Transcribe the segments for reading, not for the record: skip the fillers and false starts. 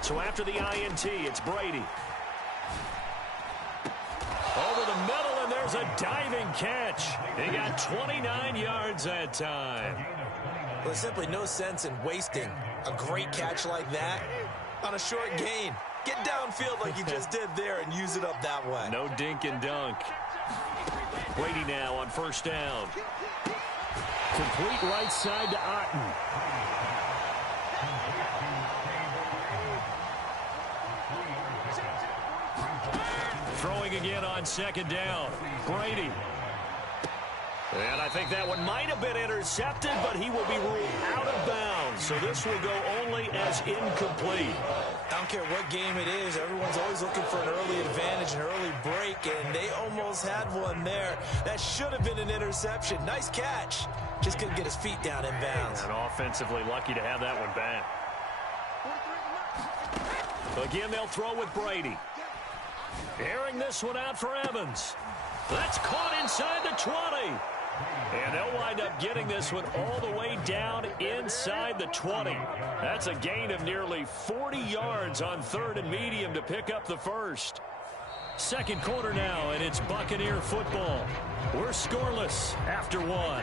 So after the INT, it's Brady. Over the middle, and there's a diving catch. He got 29 yards that time. Well, there's simply no sense in wasting a great catch like that on a short gain. Get downfield like you just did there and use it up that way. No dink and dunk. Brady now on first down. Complete right side to Otten. Throwing again on second down. Brady. And I think that one might have been intercepted, but he will be ruled out of bounds. So this will go only as incomplete. I don't care what game it is. Everyone's always looking for an early advantage, an early break, and they almost had one there. That should have been an interception. Nice catch. Just couldn't get his feet down in bounds. And offensively lucky to have that one back. Again, they'll throw with Brady. Airing this one out for Evans. That's caught inside the 20. And they'll wind up getting this one all the way down inside the 20. That's a gain of nearly 40 yards on third and medium to pick up the first. Second quarter now, and it's Buccaneer football. We're scoreless after one.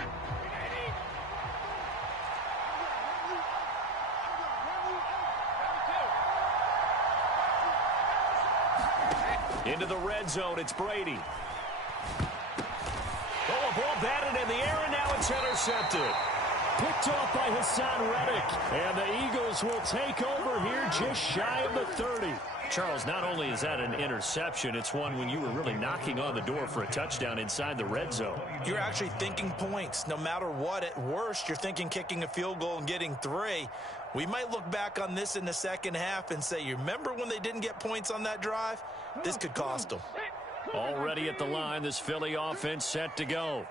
Into the red zone, it's Brady. Oh, a ball batted in the air, and now it's intercepted. Picked off by Hassan Reddick, and the Eagles will take over here just shy of the 30. Charles, not only is that an interception, it's one when you were really knocking on the door for a touchdown inside the red zone. You're actually thinking points. No matter what, at worst, you're thinking kicking a field goal and getting 3. We might look back on this in the second half and say, you remember when they didn't get points on that drive? This could cost them. Already at the line, this Philly offense set to go.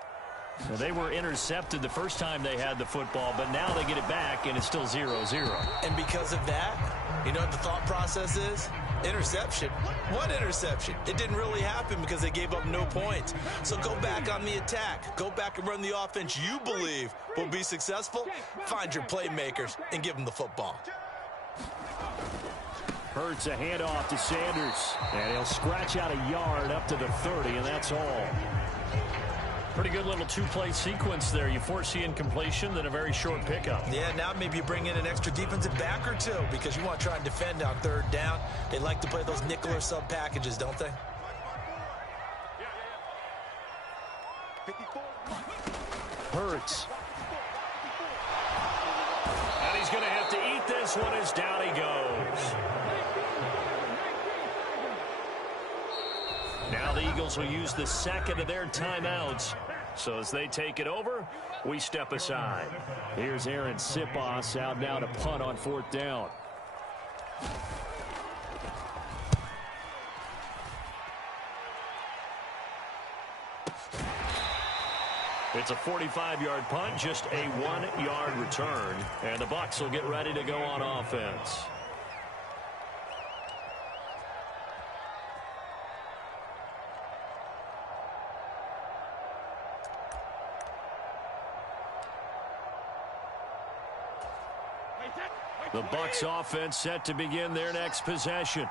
Now, they were intercepted the first time they had the football, but now they get it back, and it's still 0-0. And because of that, you know what the thought process is? Interception. What interception? It didn't really happen because they gave up no points. So go back on the attack. Go back and run the offense you believe will be successful. Find your playmakers and give them the football. Hurts a handoff to Sanders, and he'll scratch out a yard up to the 30, and that's all. Pretty good little two-play sequence there. You force the incompletion, then a very short pickup. Yeah, now maybe you bring in an extra defensive back or two because you want to try and defend on third down. They like to play those nickel or sub packages, don't they? Hurts. And he's going to have to eat this one as down he goes. Now the Eagles will use the second of their timeouts. So as they take it over, we step aside. Here's Aaron Sipos out now to punt on fourth down. It's a 45-yard punt, just a 1-yard return. And the Bucs will get ready to go on offense. The Bucs offense set to begin their next possession.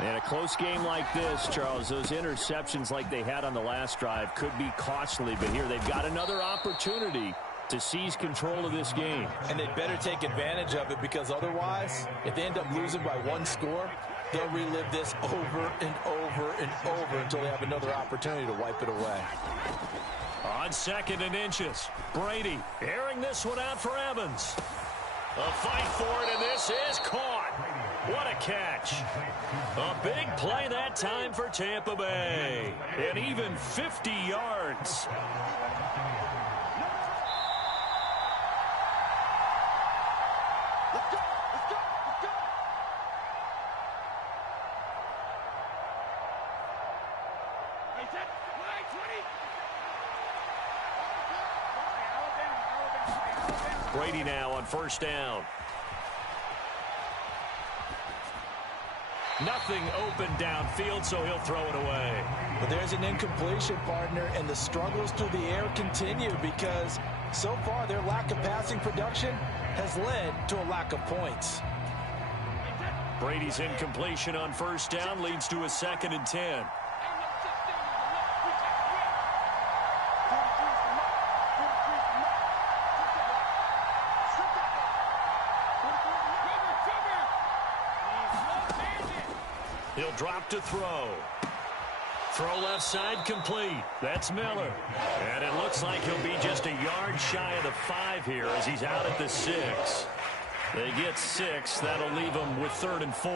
And a close game like this, Charles, those interceptions like they had on the last drive could be costly. But here they've got another opportunity to seize control of this game. And they'd better take advantage of it because otherwise, if they end up losing by 1 score, they'll relive this over and over and over until they have another opportunity to wipe it away. On second and inches, Brady airing this one out for Evans. A fight for it, and this is caught. What a catch. A big play that time for Tampa Bay. And even 50 yards. Brady now on first down. Nothing open downfield, so he'll throw it away. But there's an incompletion, partner, and the struggles through the air continue because so far their lack of passing production has led to a lack of points. Brady's incompletion on first down leads to a 2nd and 10. He'll drop to throw. Throw left side complete. That's Miller. And it looks like he'll be just a yard shy of the 5 here as he's out at the 6. They get 6. That'll leave them with 3rd and 4.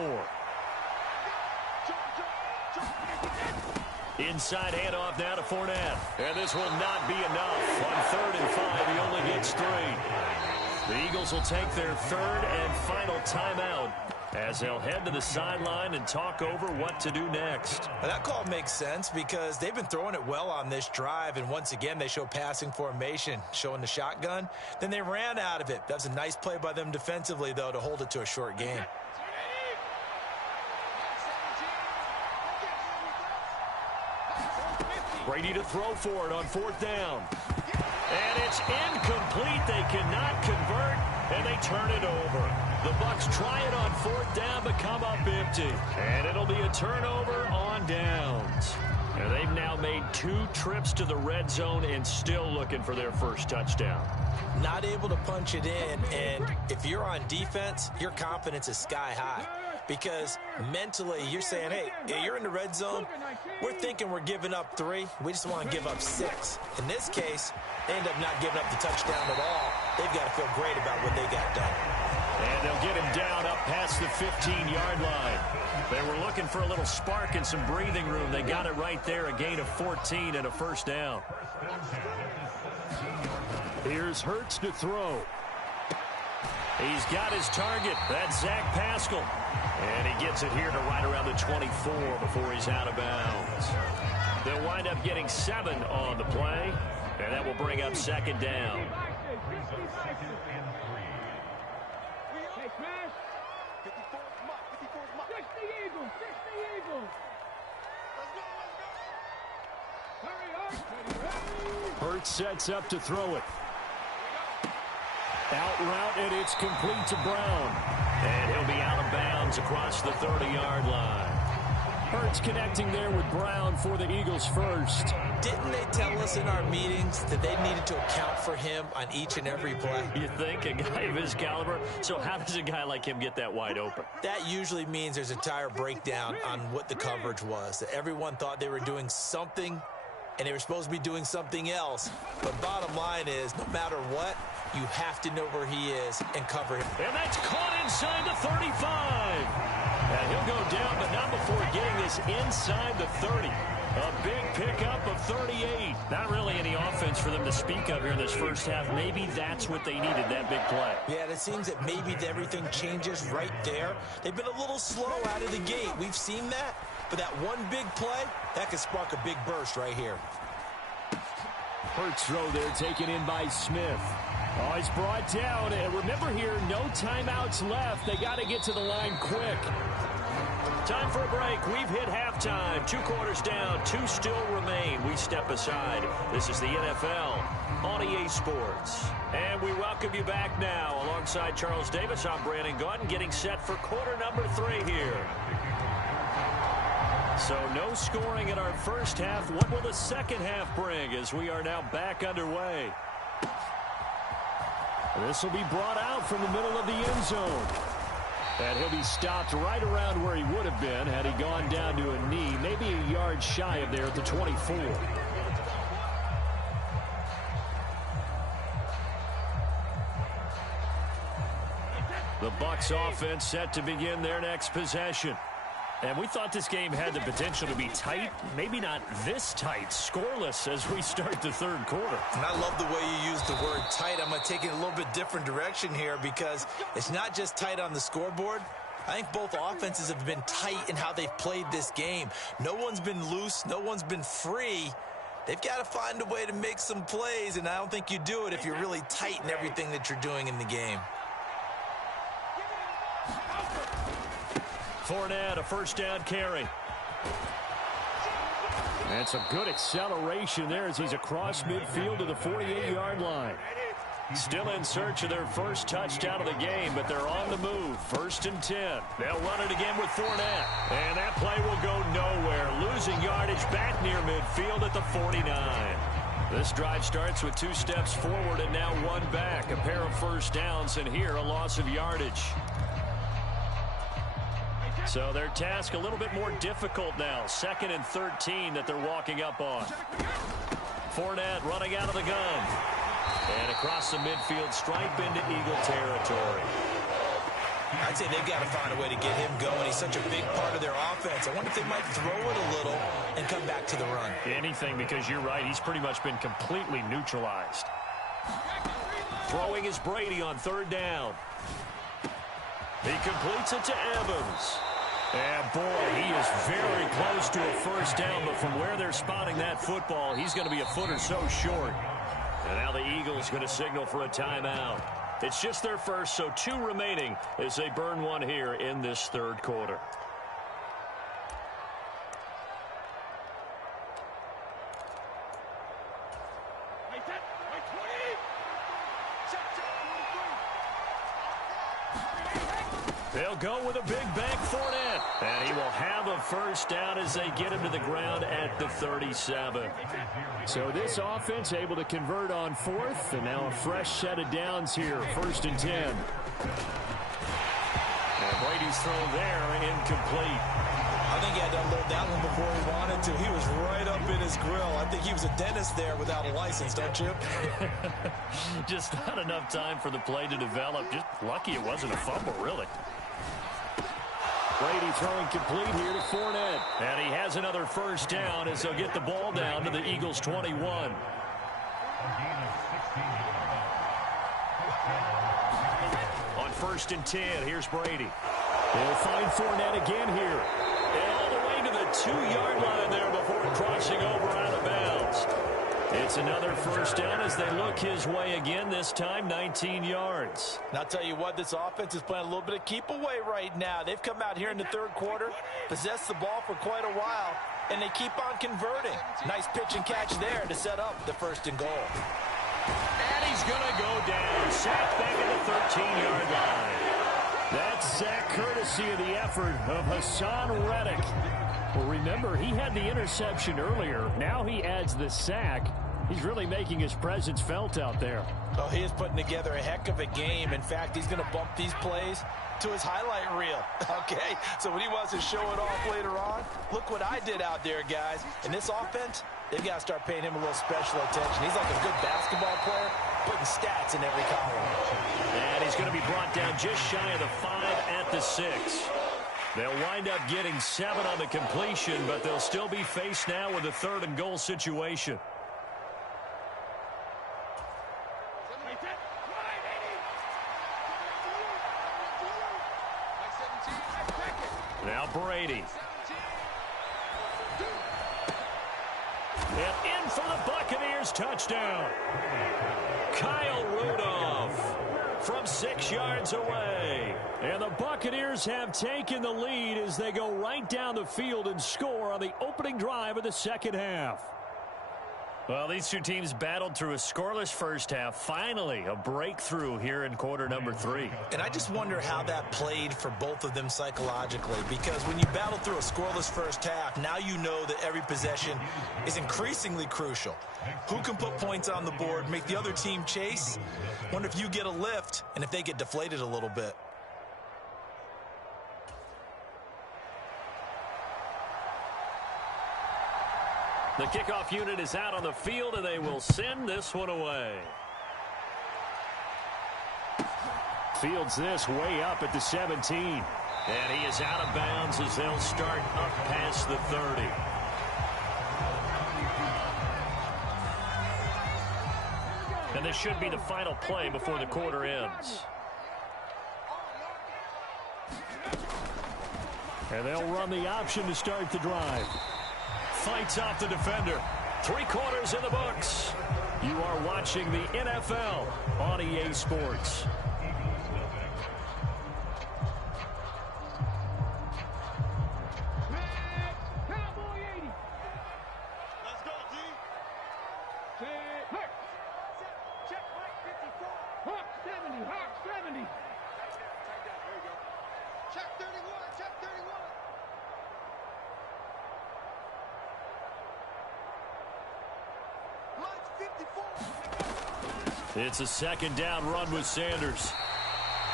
Inside handoff now to Fournette. And this will not be enough. On 3rd and 5, he only gets 3. The Eagles will take their 3rd and final timeout as they'll head to the sideline and talk over what to do next. Now, that call makes sense because they've been throwing it well on this drive, and once again they show passing formation, showing the shotgun. Then they ran out of it. That was a nice play by them defensively, though, to hold it to a short game. Brady to throw for it on 4th down. And it's incomplete. They cannot convert, and they turn it over. The Bucs try it on 4th down, but come up empty. And it'll be a turnover on downs. And they've now made 2 trips to the red zone and still looking for their first touchdown. Not able to punch it in, and if you're on defense, your confidence is sky high. Because mentally, you're saying, hey, you're in the red zone. We're thinking we're giving up 3. We just want to give up 6. In this case, they end up not giving up the touchdown at all. They've got to feel great about what they got done. And they'll get him down up past the 15-yard line. They were looking for a little spark and some breathing room. They got it right there, a gain of 14 and a first down. Here's Hurts to throw. He's got his target. That's Zach Pascal. And he gets it here to right around the 24 before he's out of bounds. They'll wind up getting 7 on the play, and that will bring up 2nd down. Hurts sets up to throw it. Out route, and it's complete to Brown. And he'll be out of bounds across the 30-yard line. Hurts connecting there with Brown for the Eagles first. Didn't they tell us in our meetings that they needed to account for him on each and every play? You think? A guy of his caliber? So how does a guy like him get that wide open? That usually means there's a entire breakdown on what the coverage was. That everyone thought they were doing something, and they were supposed to be doing something else. But bottom line is, no matter what, you have to know where he is and cover him. And that's caught inside the 35. And he'll go down, but not before getting this inside the 30. A big pickup of 38. Not really any offense for them to speak of here in this first half. Maybe that's what they needed, that big play. Yeah, it seems that maybe everything changes right there. They've been a little slow out of the gate. We've seen that. But that one big play, that could spark a big burst right here. Hurts throw there, taken in by Smith. Oh, he's brought down. And remember here, no timeouts left. They got to get to the line quick. Time for a break. We've hit halftime. 2 quarters down. 2 still remain. We step aside. This is the NFL on EA Sports. And we welcome you back now. Alongside Charles Davis, I'm Brandon Gaudin, getting set for quarter number 3 here. So no scoring in our first half. What will the second half bring as we are now back underway? This will be brought out from the middle of the end zone. And he'll be stopped right around where he would have been had he gone down to a knee, maybe a yard shy of there at the 24. The Bucs offense set to begin their next possession. And we thought this game had the potential to be tight, maybe not this tight, scoreless as we start the third quarter. And I love the way you use the word tight. I'm going to take it a little bit different direction here because it's not just tight on the scoreboard. I think both offenses have been tight in how they've played this game. No one's been loose. No one's been free. They've got to find a way to make some plays, and I don't think you do it if you're really tight in everything that you're doing in the game. Fournette, a first down carry. And some good acceleration there as he's across midfield to the 48-yard line. Still in search of their first touchdown of the game, but they're on the move. 1st and 10. They'll run it again with Fournette. And that play will go nowhere. Losing yardage back near midfield at the 49. This drive starts with 2 steps forward and now 1 back. A pair of first downs, and here a loss of yardage. So their task a little bit more difficult now. 2nd and 13 that they're walking up on. Fournette running out of the gun. And across the midfield stripe into Eagle territory. I'd say they've got to find a way to get him going. He's such a big part of their offense. I wonder if they might throw it a little and come back to the run. Anything, because you're right. He's pretty much been completely neutralized. Throwing is Brady on 3rd down. He completes it to Evans. And boy, he is very close to a first down, but from where they're spotting that football, he's going to be a foot or so short. And now the Eagles going to signal for a timeout. It's just their first, so 2 remaining as they burn 1 here in this 3rd quarter. They'll go with a big bank Fournette. And he will have a first down as they get him to the ground at the 37. So this offense able to convert on 4th. And now a fresh set of downs here. 1st and 10. And Brady's thrown there, incomplete. I think he had to unload that one before he wanted to. He was right up in his grill. I think he was a dentist there without a license, don't you? Just not enough time for the play to develop. Just lucky it wasn't a fumble, really. Brady throwing complete here to Fournette. And he has another first down as they'll get the ball down to the Eagles' 21. On 1st and 10, here's Brady. They'll find Fournette again here. And all the way to the 2-yard line there before crossing over out of bounds. It's another first down as they look his way again, this time 19 yards. And I'll tell you what, this offense is playing a little bit of keep away right now. They've come out here in the 3rd quarter, possessed the ball for quite a while, and they keep on converting. Nice pitch and catch there to set up the 1st and goal. And he's going to go down. Sacked back at the 13-yard line. That sack courtesy of the effort of Hassan Reddick. Well, remember, he had the interception earlier. Now he adds the sack. He's really making his presence felt out there. Oh, he is putting together a heck of a game. In fact, he's going to bump these plays to his highlight reel. Okay, so when he wants to show it off later on, look what I did out there, guys. In this offense, they've got to start paying him a little special attention. He's like a good basketball player, putting stats in every column. And he's going to be brought down just shy of the 5 at the 6. They'll wind up getting 7 on the completion, but they'll still be faced now with a 3rd and goal situation. Now Brady. And in for the Buccaneers touchdown. Kyle Rudolph from 6 yards away. And the Buccaneers have taken the lead as they go right down the field and score on the opening drive of the 2nd half. Well, these 2 teams battled through a scoreless first half. Finally, a breakthrough here in quarter number 3. And I just wonder how that played for both of them psychologically, because when you battle through a scoreless first half, now you know that every possession is increasingly crucial. Who can put points on the board, make the other team chase? Wonder if you get a lift and if they get deflated a little bit. The kickoff unit is out on the field, and they will send this one away. Fields this way up at the 17. And he is out of bounds as they'll start up past the 30. And this should be the final play before the quarter ends. And they'll run the option to start the drive. Fights off the defender. 3 quarters in the books. You are watching the NFL on EA Sports. It's a second down run with Sanders.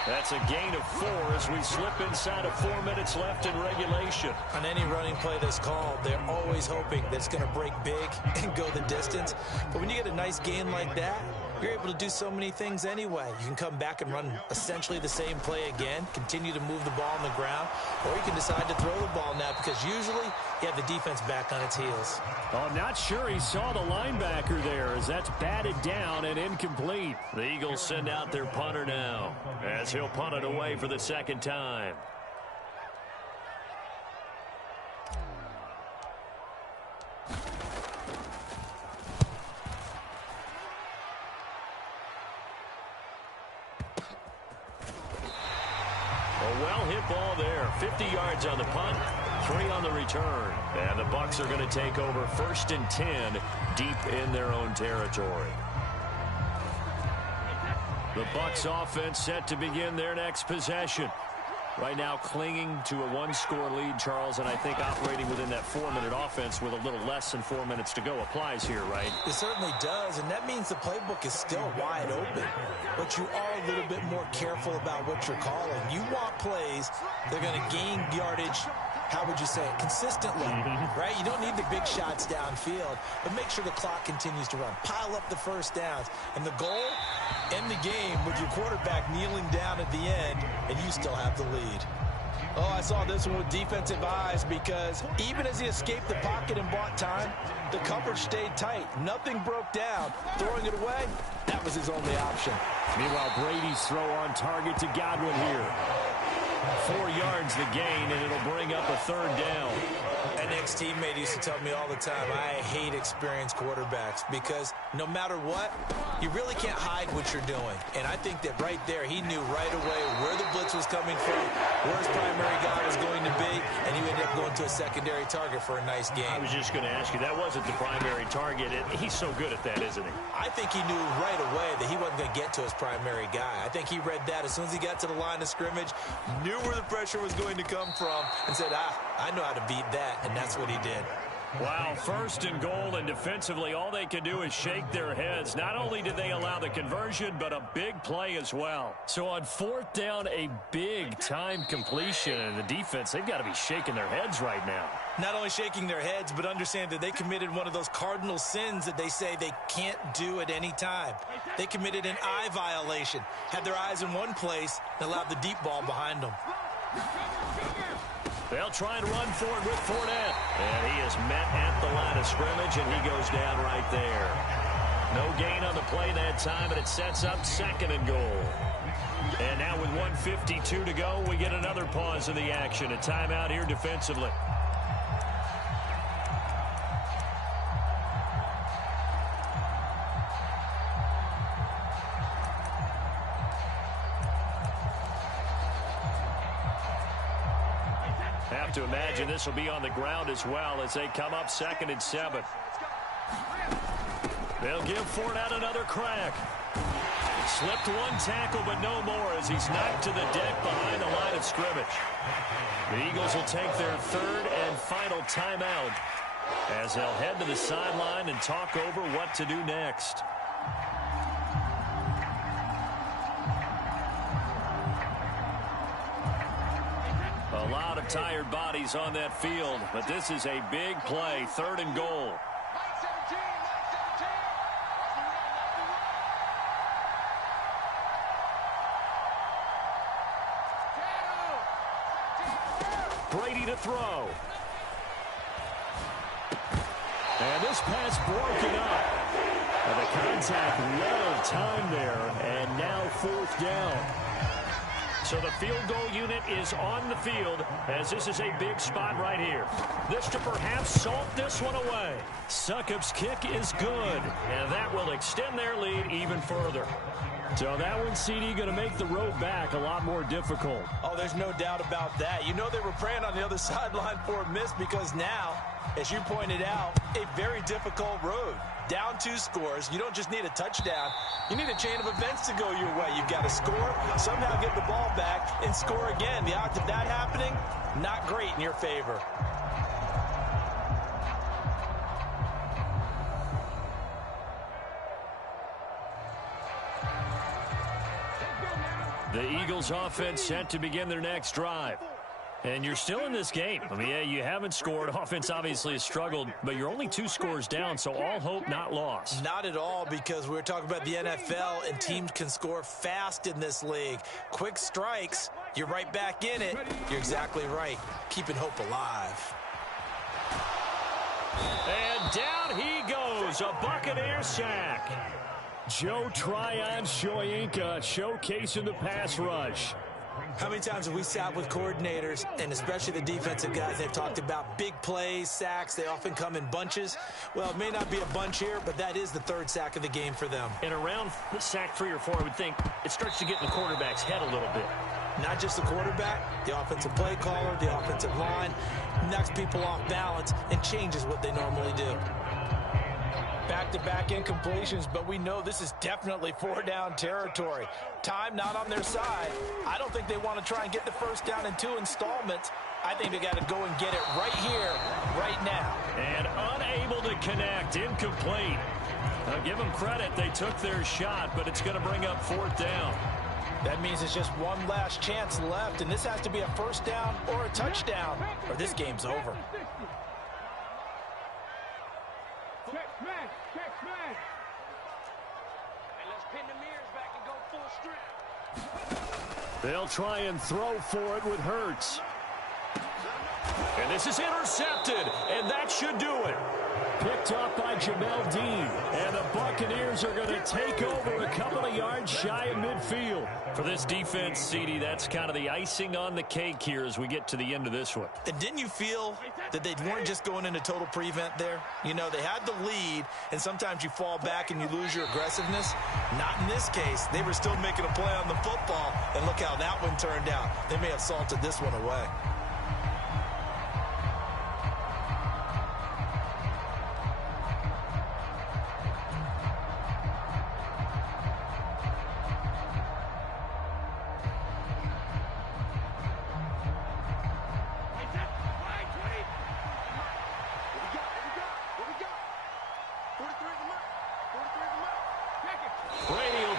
That's a gain of 4 as we slip inside of 4 minutes left in regulation. On any running play that's called, they're always hoping that it's going to break big and go the distance. But when you get a nice gain like that, you're able to do so many things anyway. You can come back and run essentially the same play again, continue to move the ball on the ground, or you can decide to throw the ball now because usually you have the defense back on its heels. Oh, I'm not sure he saw the linebacker there as that's batted down and incomplete. The Eagles send out their punter now as he'll punt it away for the second time. A well-hit ball there. 50 yards on the punt, 3 on the return. And the Bucs are going to take over 1st and 10 deep in their own territory. The Bucs offense set to begin their next possession. Right now clinging to a 1-score lead, Charles, and I think operating within that 4-minute offense with a little less than 4 minutes to go applies here, right? It certainly does, and that means the playbook is still wide open. But you are a little bit more careful about what you're calling. You want plays that are going to gain yardage, how would you say it, consistently, right? You don't need the big shots downfield, but make sure the clock continues to run. Pile up the first downs. And the goal, end the game with your quarterback kneeling down at the end, and you still have the lead. Oh, I saw this one with defensive eyes because even as he escaped the pocket and bought time, the coverage stayed tight. Nothing broke down. Throwing it away, that was his only option. Meanwhile, Brady's throw on target to Godwin here. 4 yards the gain, and it'll bring up a 3rd down. An ex-teammate used to tell me all the time, I hate experienced quarterbacks because no matter what, you really can't hide what you're doing. And I think that right there, he knew right away where the blitz was coming from, where his primary guy was going to be, and he ended up going to a secondary target for a nice game. I was just going to ask you, that wasn't the primary target. He's so good at that, isn't he? I think he knew right away that he wasn't going to get to his primary guy. I think he read that as soon as he got to the line of scrimmage, knew where the pressure was going to come from, and said, I know how to beat that, and that's what he did. Wow, 1st and goal, and defensively, all they can do is shake their heads. Not only did they allow the conversion, but a big play as well. So on 4th down, a big-time completion, and the defense, they've got to be shaking their heads right now. Not only shaking their heads, but understand that they committed one of those cardinal sins that they say they can't do at any time. They committed an eye violation, had their eyes in one place, and allowed the deep ball behind them. They'll try and run for it with Fournette. And he is met at the line of scrimmage, and he goes down right there. No gain on the play that time, and it sets up 2nd and goal. And now with 1:52 to go, we get another pause in the action. A timeout here defensively. Have to imagine this will be on the ground as well as they come up 2nd and 7. They'll give Fournette another crack. Slipped one tackle, but no more as he's knocked to the deck behind the line of scrimmage. The Eagles will take their 3rd and final timeout as they'll head to the sideline and talk over what to do next. A lot of tired bodies on that field, but this is a big play, 3rd and goal. Brady to throw. And this pass broken up. And the contact, well time there, and now 4th down. So the field goal unit is on the field as this is a big spot right here. This to perhaps salt this one away. Succop's kick is good, and that will extend their lead even further. So that one, CD, going to make the road back a lot more difficult. Oh, there's no doubt about that. You know they were praying on the other sideline for a miss because now, as you pointed out, a very difficult road. Down 2 scores. You don't just need a touchdown. You need a chain of events to go your way. You've got to score, somehow get the ball back, and score again. The odds of that happening, not great in your favor. The Eagles offense set to begin their next drive. And you're still in this game. I mean, yeah, you haven't scored. Offense obviously has struggled, but you're only 2 scores down, so all hope not lost. Not at all, because we're talking about the NFL, and teams can score fast in this league. Quick strikes, you're right back in it. You're exactly right. Keeping hope alive. And down he goes, a Buccaneer sack. Joe Tryon-Shoyinka showcasing the pass rush. How many times have we sat with coordinators, and especially the defensive guys, they've talked about big plays, sacks. They often come in bunches. Well, it may not be a bunch here, but that is the 3rd sack of the game for them. And around sack 3 or 4, I would think it starts to get in the quarterback's head a little bit. Not just the quarterback, the offensive play caller, the offensive line, knocks people off balance and changes what they normally do. Back-to-back incompletions, but we know this is definitely 4-down territory. Time not on their side. I don't think they want to try and get the first down in 2 installments. I think they got to go and get it right here, right now. And unable to connect, incomplete. Now give them credit, they took their shot, but it's going to bring up 4th down. That means it's just one last chance left, and this has to be a first down or a touchdown, or this game's over. They'll try and throw for it with Hurts. And this is intercepted, and that should do it. Picked up by Jamel Dean, and the Buccaneers are going to take over a couple of yards shy of midfield. For this defense, CD, that's kind of the icing on the cake here as we get to the end of this one. And didn't you feel that they weren't just going into total prevent there? You know, they had the lead, and sometimes you fall back and you lose your aggressiveness. Not in this case. They were still making a play on the football, and look how that one turned out. They may have salted this one away.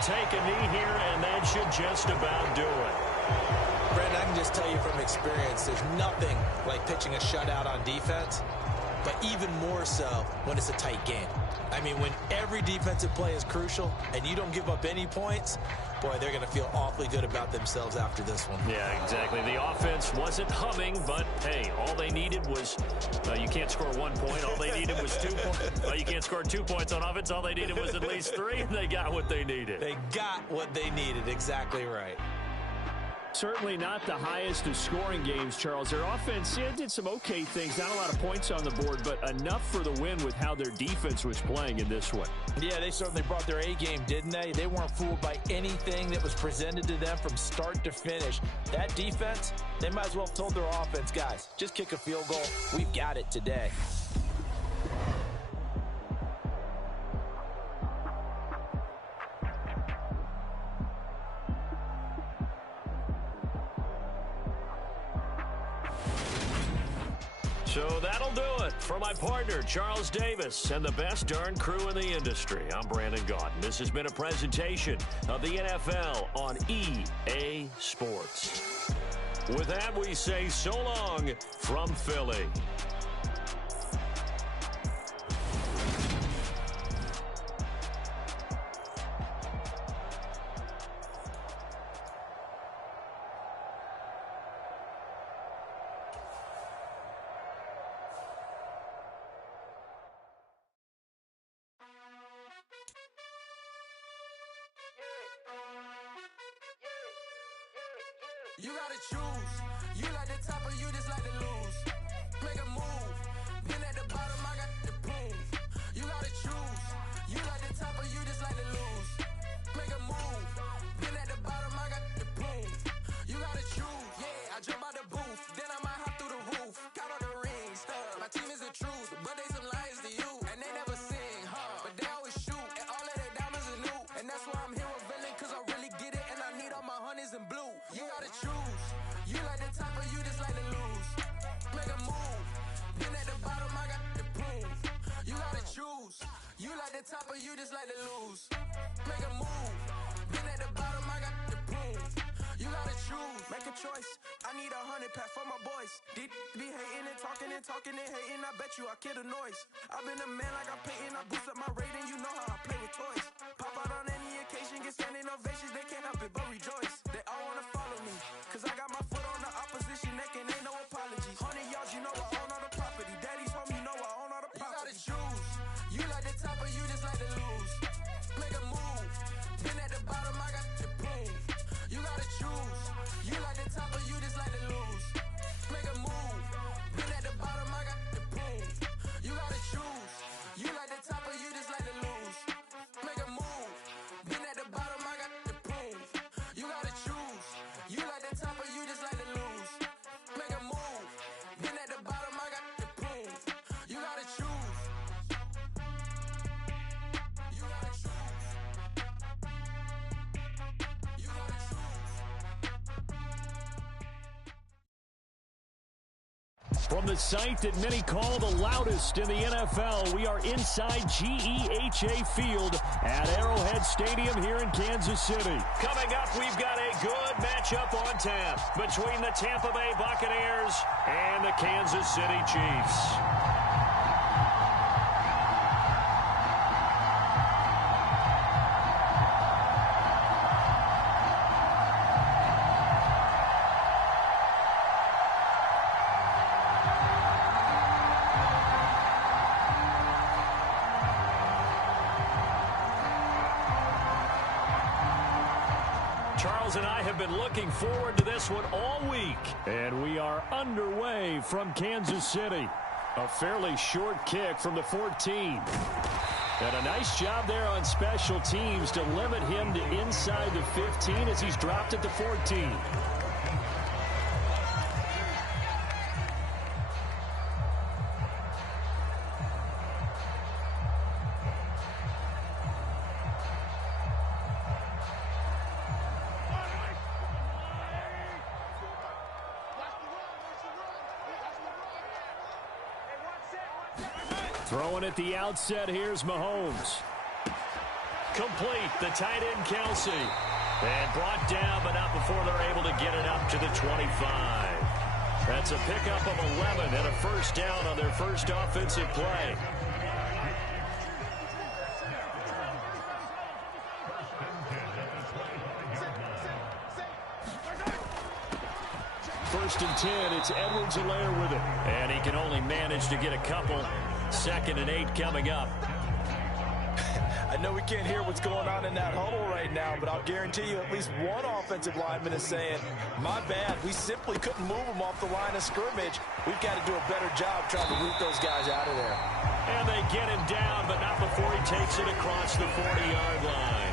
Take a knee here, and that should just about do it. Brent, I can just tell you from experience, there's nothing like pitching a shutout on defense, but even more so when it's a tight game. I mean, when every defensive play is crucial and you don't give up any points, boy, they're going to feel awfully good about themselves after this one. Yeah, exactly. The offense wasn't humming, but, hey, all they needed was, you can't score 1 point. All they needed was 2 points. You can't score 2 points on offense. All they needed was at least 3, and they got what they needed. They got what they needed. Exactly right. Certainly not the highest of scoring games, Charles. Their offense did some okay things. Not a lot of points on the board, but enough for the win with how their defense was playing in this one. Yeah, they certainly brought their A game, didn't they? They weren't fooled by anything that was presented to them from start to finish. That defense, they might as well have told their offense, guys, just kick a field goal. We've got it today. So that'll do it for my partner, Charles Davis, and the best darn crew in the industry. I'm Brandon Gaudin. This has been a presentation of the NFL on EA Sports. With that, we say so long from Philly. You gotta choose. You like the top or you just like to lose. Make a move. Been at the bottom, I got the boom. You gotta choose. You like the top or you just like to lose. Make a move. Been at the bottom, I got the boom. You gotta choose. Yeah, I jump out the booth. Then I might hop through the roof. Count on the rings. My team is the truth, but they some liars to you. And they never sing, but they always shoot. And all of their diamonds are new. And that's why I'm here with villain, cause I really get it. And I need all my honeys in blue. You gotta choose. You like the top or you just like to lose. Make a move. Been at the bottom, I got the boom. You gotta choose. You like the top or you just like to lose. Make a move. Been at the bottom, I got the boom. Make a choice. I need 100 pack for my boys. Be hating and talking and hating. I bet you I kill the noise. I've been a man like I'm Peyton. I boost up my rating. You know how I play with toys. Pop out on any occasion, get standing ovations. They can't help it but rejoice. They all wanna follow me, cause I got my foot on the opposition neck and ain't no apologies. 100 yards, you know I own all the property. Daddy's home, you know I own all the property. You gotta choose. You like the top or you just like to lose. Make a move. Been at the bottom, I got the boom. You gotta choose. You like the top or you just like to lose. Make a move. Been at the bottom, I got the boom. You gotta choose. You like the top or you just like to lose. Make a move. Been at the bottom, I got the boom. You gotta choose. You like the top or you just like to lose. Make a move. Been at the bottom, I got the boom. You gotta choose. You gotta choose. You gotta choose. From the site that many call the loudest in the NFL, we are inside GEHA Field at Arrowhead Stadium here in Kansas City. Coming up, we've got a good matchup on tap between the Tampa Bay Buccaneers and the Kansas City Chiefs. Charles and I have been looking forward to this one all week. And we are underway from Kansas City. A fairly short kick from the 14. And a nice job there on special teams to limit him to inside the 15 as he's dropped at the 14. Throwing at the outset, here's Mahomes. Complete, the tight end Kelsey. And brought down, but not before they're able to get it up to the 25. That's a pickup of 11 and a first down on their first offensive play. First and 10, it's Edwards-Helaire with it. And he can only manage to get a couple. 2nd and 8 coming up. I know we can't hear what's going on in that huddle right now, but I'll guarantee you at least one offensive lineman is saying, my bad, we simply couldn't move them off the line of scrimmage. We've got to do a better job trying to root those guys out of there. And they get him down, but not before he takes it across the 40-yard line.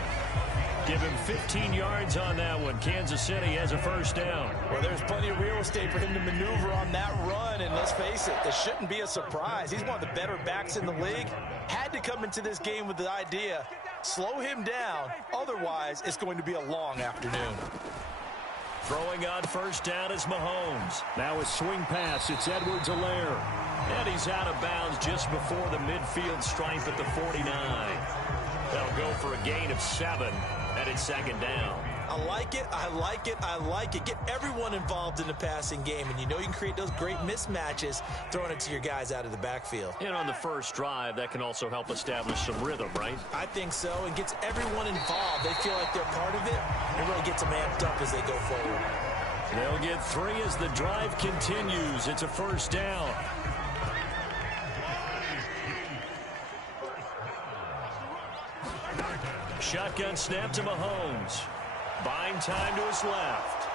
Give him 15 yards on that one. Kansas City has a first down. Well, there's plenty of real estate for him to maneuver on that run, and let's face it, this shouldn't be a surprise. He's one of the better backs in the league. Had to come into this game with the idea, slow him down, otherwise it's going to be a long afternoon. Throwing on first down is Mahomes. Now a swing pass, it's Edwards-Helaire. And he's out of bounds just before the midfield stripe at the 49. They'll go for a gain of 7. And it's 2nd down. I like it, I like it, I like it. Get everyone involved in the passing game, and you know you can create those great mismatches throwing it to your guys out of the backfield. And on the first drive, that can also help establish some rhythm, right? I think so, and gets everyone involved. They feel like they're part of it, and really gets them amped up as they go forward. They'll get 3 as the drive continues. It's a first down. Shotgun snap to Mahomes. Buying time to his left.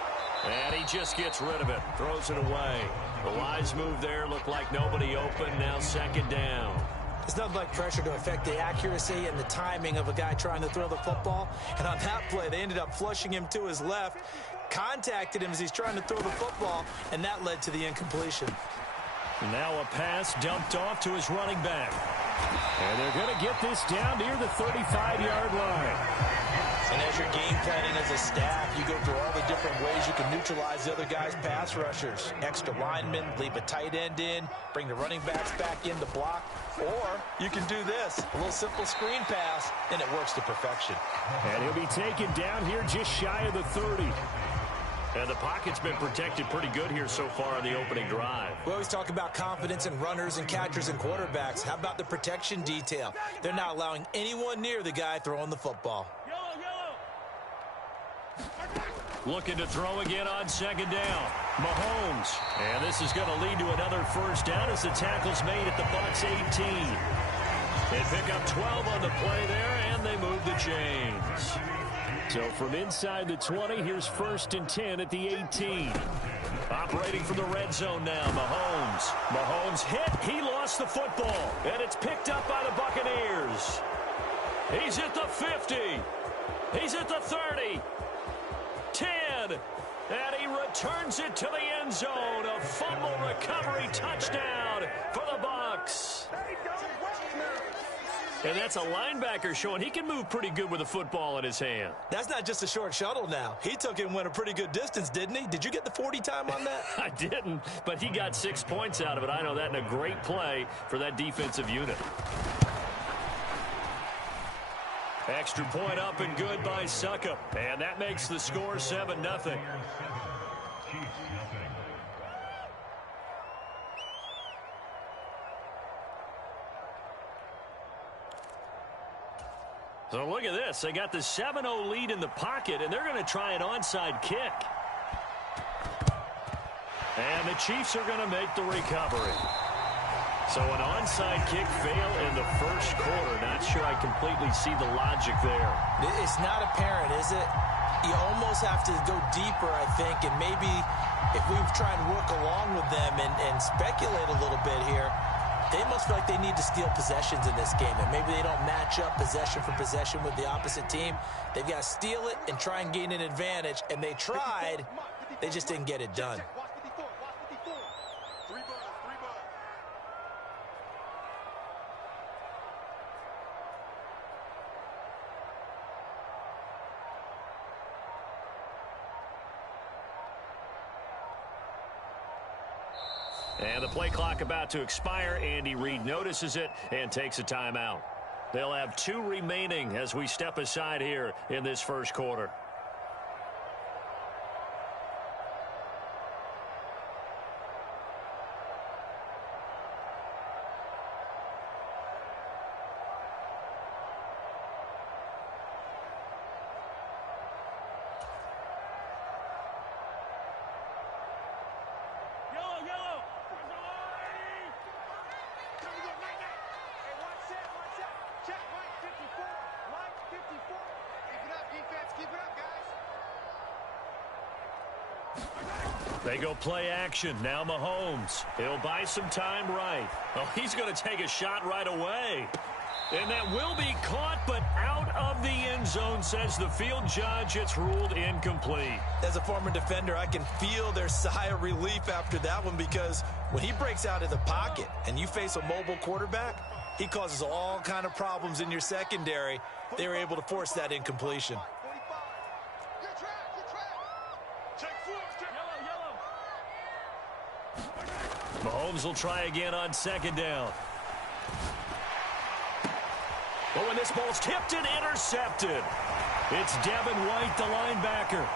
And he just gets rid of it. Throws it away. The wise move there. Looked like nobody open. Now 2nd down. It's nothing like pressure to affect the accuracy and the timing of a guy trying to throw the football. And on that play, they ended up flushing him to his left. Contacted him as he's trying to throw the football. And that led to the incompletion. Now a pass dumped off to his running back. And they're going to get this down near the 35-yard line. And as you're game planning as a staff, you go through all the different ways you can neutralize the other guy's pass rushers. Extra linemen, leave a tight end in, bring the running backs back in to block. Or you can do this, a little simple screen pass, and it works to perfection. And he'll be taken down here just shy of the 30. And the pocket's been protected pretty good here so far on the opening drive. We always talk about confidence in runners and catchers and quarterbacks. How about the protection detail? They're not allowing anyone near the guy throwing the football. Looking to throw again on second down. Mahomes. And this is going to lead to another first down as the tackle's made at the Bucs 18. They pick up 12 on the play there, and they move the chains. So from inside the 20, here's 1st and 10 at the 18. Operating from the red zone now, Mahomes. Mahomes hit. He lost the football, and it's picked up by the Buccaneers. He's at the 50. He's at the 30. 10. And he returns it to the end zone. A fumble recovery touchdown for the Bucs. And that's a linebacker showing he can move pretty good with a football in his hand. That's not just a short shuttle now. He took it and went a pretty good distance, didn't he? Did you get the 40 time on that? I didn't, but he got 6 points out of it. I know that in a great play for that defensive unit. Extra point up and good by Suckup. And that makes the score 7-0. So look at this. They got the 7-0 lead in the pocket, and they're going to try an onside kick. And the Chiefs are going to make the recovery. So an onside kick fail in the first quarter. Not sure I completely see the logic there. It's not apparent, is it? You almost have to go deeper, I think, and maybe if we try and work along with them and speculate a little bit here, they must feel like they need to steal possessions in this game, and maybe they don't match up possession for possession with the opposite team. They've got to steal it and try and gain an advantage, and they tried. They just didn't get it done. And the play clock about to expire. Andy Reid notices it and takes a timeout. They'll have 2 remaining as we step aside here in this first quarter. They go play action. Now Mahomes. He'll buy some time right. Oh, he's going to take a shot right away. And that will be caught, but out of the end zone, says the field judge. It's ruled incomplete. As a former defender, I can feel their sigh of relief after that one, because when he breaks out of the pocket and you face a mobile quarterback, he causes all kind of problems in your secondary. They were able to force that incompletion. Mahomes will try again on second down. But when this ball's tipped and intercepted, it's Devin White, the linebacker.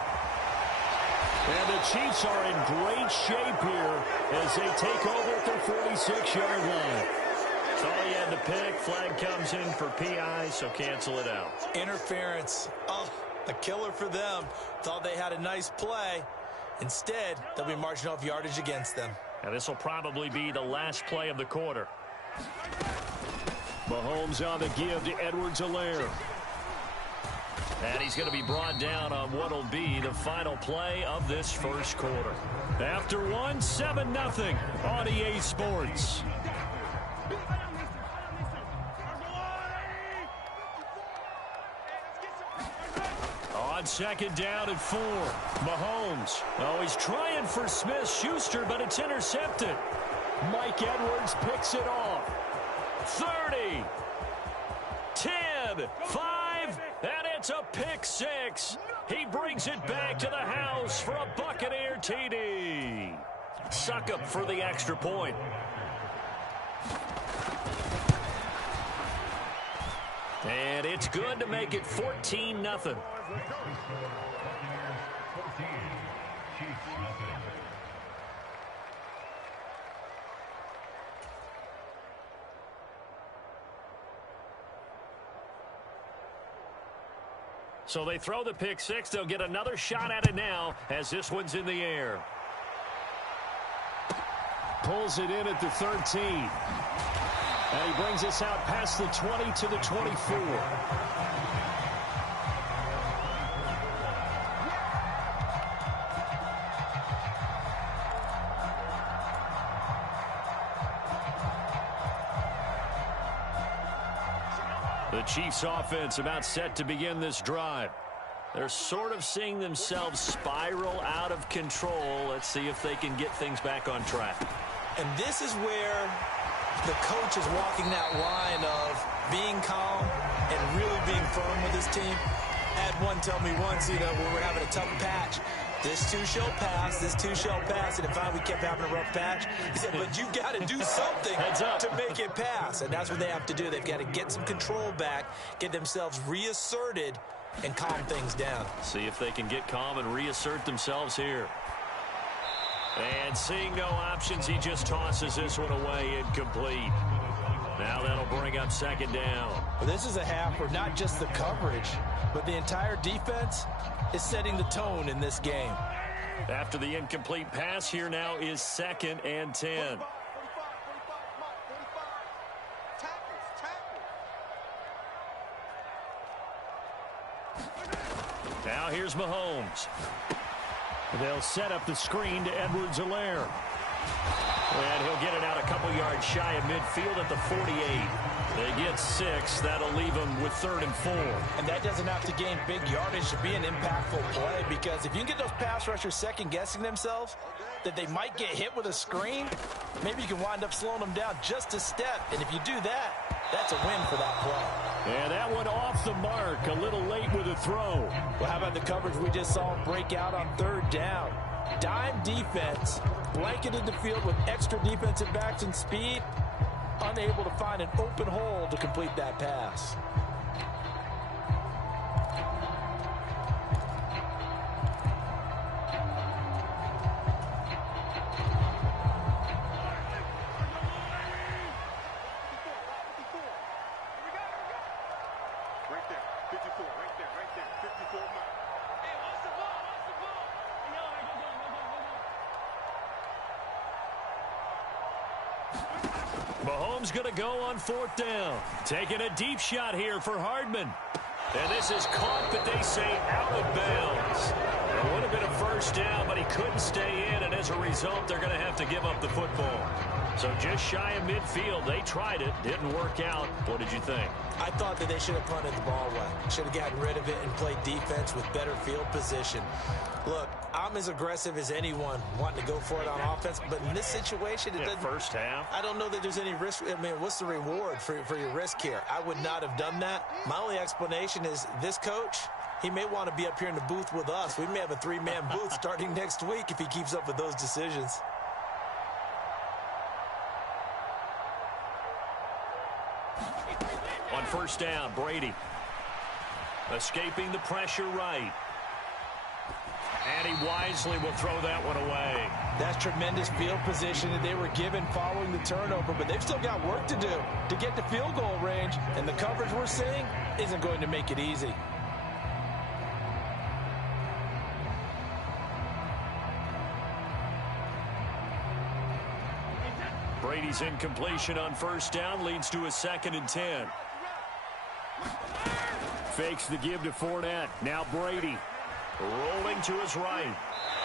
And the Chiefs are in great shape here as they take over at their 46-yard line. That's all he had to pick. Flag comes in for PI, so cancel it out. Interference. Oh, a killer for them. Thought they had a nice play. Instead, they'll be marching off yardage against them. And this will probably be the last play of the quarter. Mahomes on the give to Edwards-Helaire. And he's going to be brought down on what will be the final play of this first quarter. After 7-0 on EA Sports. On second down and 4. Mahomes. Oh, he's trying for Smith-Schuster, but it's intercepted. Mike Edwards picks it off. 30. 10. 5. And it's a pick 6. He brings it back to the house for a Buccaneer TD. Suckup for the extra point. And it's good to make it 14-0. So they throw the pick six. They'll get another shot at it now as this one's in the air. Pulls it in at the 13. And he brings us out past the 20 to the 24. The Chiefs offense about set to begin this drive. They're sort of seeing themselves spiral out of control. Let's see if they can get things back on track. And this is where the coach is walking that line of being calm and really being firm with his team. I had one tell me once, when we're having a tough patch, this too shall pass, this too shall pass, and if we kept having a rough patch, he said, but you've got to do something to make it pass, and that's what they have to do. They've got to get some control back, get themselves reasserted, and calm things down. See if they can get calm and reassert themselves here. And seeing no options, he just tosses this one away, incomplete. Now that'll bring up second down. Well, this is a half where not just the coverage, but the entire defense is setting the tone in this game. After the incomplete pass, here now is 2nd and 10. Now here's Mahomes. They'll set up the screen to Edwards-Helaire. And he'll get it out a couple yards shy of midfield at the 48. They get 6. That'll leave them with 3rd and 4. And that doesn't have to gain big yardage to be an impactful play, because if you can get those pass rushers second-guessing themselves that they might get hit with a screen, maybe you can wind up slowing them down just a step. And if you do that, that's a win for that play. And that one off the mark, a little late with a throw. Well, how about the coverage we just saw break out on 3rd down? Dime defense, blanketed the field with extra defensive backs and speed, unable to find an open hole to complete that pass. Mahomes going to go on 4th down. Taking a deep shot here for Hardman. And this is caught, but they say out of bounds. It would have been a 1st down, but he couldn't stay in, and as a result, they're going to have to give up the football. So just shy of midfield. They tried it. Didn't work out. What did you think? I thought that they should have punted the ball away. Should have gotten rid of it and played defense with better field position. Look, I'm as aggressive as anyone wanting to go for it on offense, but in this situation, it doesn't. First half. I don't know that there's any risk. I mean, what's the reward for your risk here? I would not have done that. My only explanation is this coach, he may want to be up here in the booth with us. We may have a 3-man booth starting next week if he keeps up with those decisions. On 1st down, Brady. Escaping the pressure right. And he wisely will throw that one away. That's tremendous field position that they were given following the turnover, but they've still got work to do to get to field goal range, and the coverage we're seeing isn't going to make it easy. Brady's incompletion on 1st down leads to a 2nd and 10. Fakes the give to Fournette. Now Brady rolling to his right.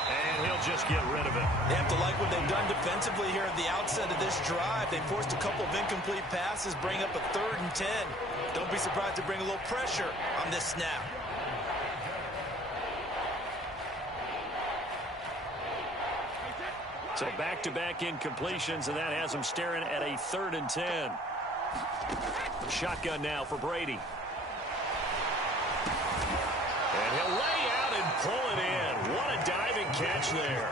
And he'll just get rid of it. They have to like what they've done defensively here at the outset of this drive. They forced a couple of incomplete passes, bring up a 3rd and 10. Don't be surprised to bring a little pressure on this snap. So back-to-back incompletions, and that has him staring at a 3rd and 10. Shotgun now for Brady. And he'll lay out and pull it in. What a diving catch there.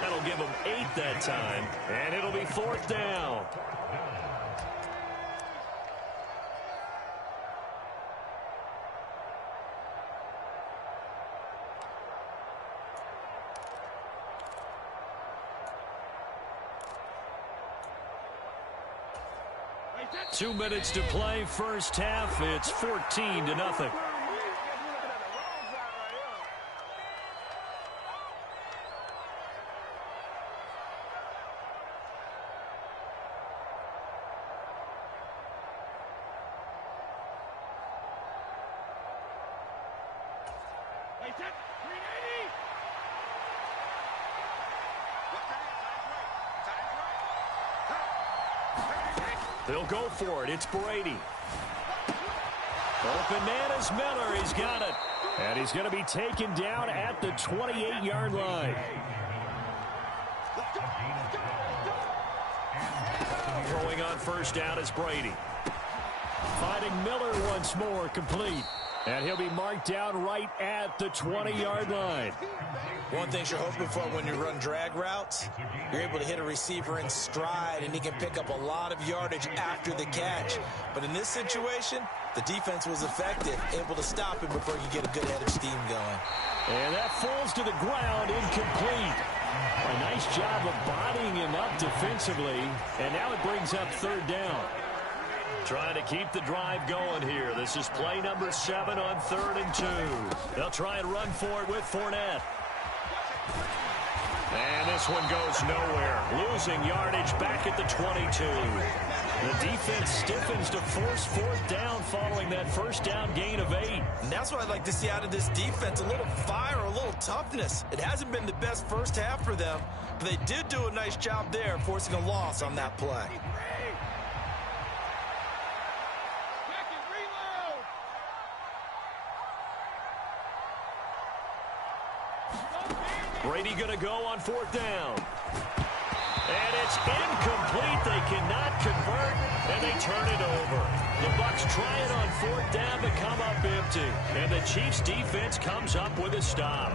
That'll give him 8 that time, and it'll be 4th down. 2 minutes to play, first half. It's 14-0. They'll go for it. It's Brady. Open man is Miller. He's got it. And he's going to be taken down at the 28-yard line. Throwing on first down is Brady. Finding Miller once more, complete. And he'll be marked down right at the 20-yard line. One thing you're hoping for when you run drag routes, you're able to hit a receiver in stride, and he can pick up a lot of yardage after the catch. But in this situation, the defense was effective, able to stop him before he could get a good head of steam going. And that falls to the ground, incomplete. A nice job of bodying him up defensively, and now it brings up third down. Trying to keep the drive going here. This is play number 7 on 3rd and 2. They'll try and run for it with Fournette. And this one goes nowhere. Losing yardage back at the 22. The defense stiffens to force fourth down following that first down gain of 8. And that's what I'd like to see out of this defense. A little fire, a little toughness. It hasn't been the best first half for them, but they did do a nice job there, forcing a loss on that play. Brady going to go on 4th down. And it's incomplete. They cannot convert, and they turn it over. The Bucs try it on 4th down but come up empty. And the Chiefs' defense comes up with a stop.